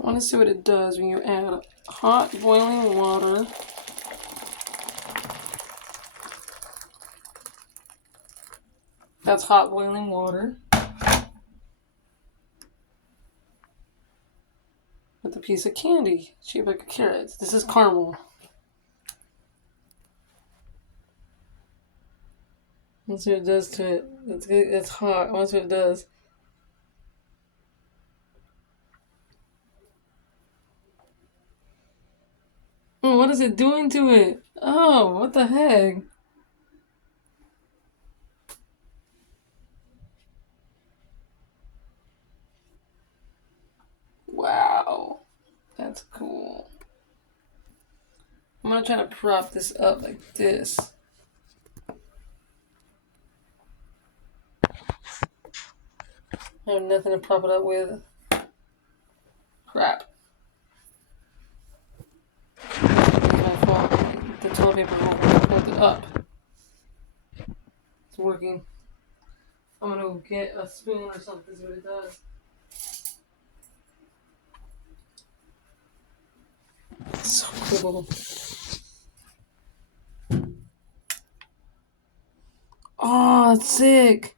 I want to see what it does when you add hot boiling water. That's hot boiling water. With a piece of candy shaped like a carrot. This is caramel. Let's see what it does to it. It's hot. I want to see what it does. Oh, what is it doing to it? Oh, what the heck? Wow. That's cool. I'm gonna try to prop this up like this. I have nothing to prop it up with. Crap. It's my fault. The toilet paper won't hold it up. It's working. I'm gonna get a spoon or something, see what it does. So cool. Oh, it's sick.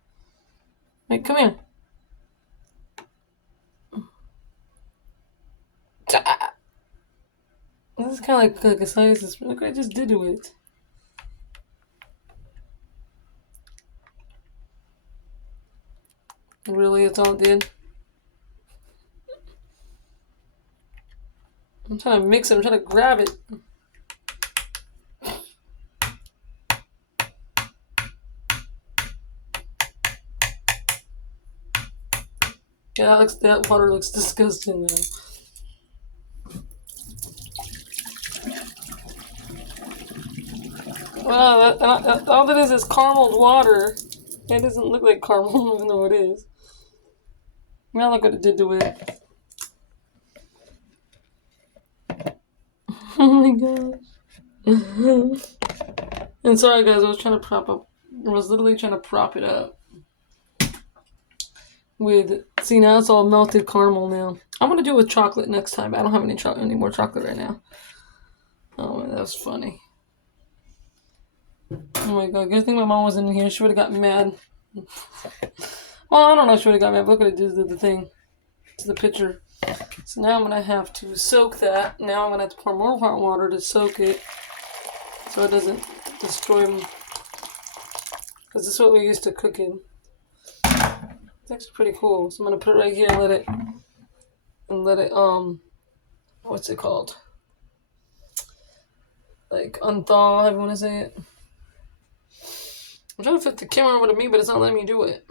Wait, come here. This is kind of like a size. Look what I just did to it. Really, that's all it did? I'm trying to mix it. I'm trying to grab it. Yeah, that water looks disgusting now. Wow, all that is caramel water. It doesn't look like caramel, even though it is. Now look what it did to it. Oh my gosh. And sorry guys, I was literally trying to prop it up. See, now it's all melted caramel now. I'm gonna do it with chocolate next time. I don't have any more chocolate right now. Oh, that was funny. Oh my god, good thing my mom wasn't in here. She would have got mad. Well, I don't know if she would have got mad. Look what it did to the thing. To the pitcher. So now I'm going to have to soak that. Now I'm going to have to pour more hot water to soak it. So it doesn't destroy them. Because this is what we used to cook in. It's actually pretty cool. So I'm going to put it right here and let it, what's it called? Like, unthaw, however you want to say it. I'm trying to flip the camera over to me, but it's not letting me do it.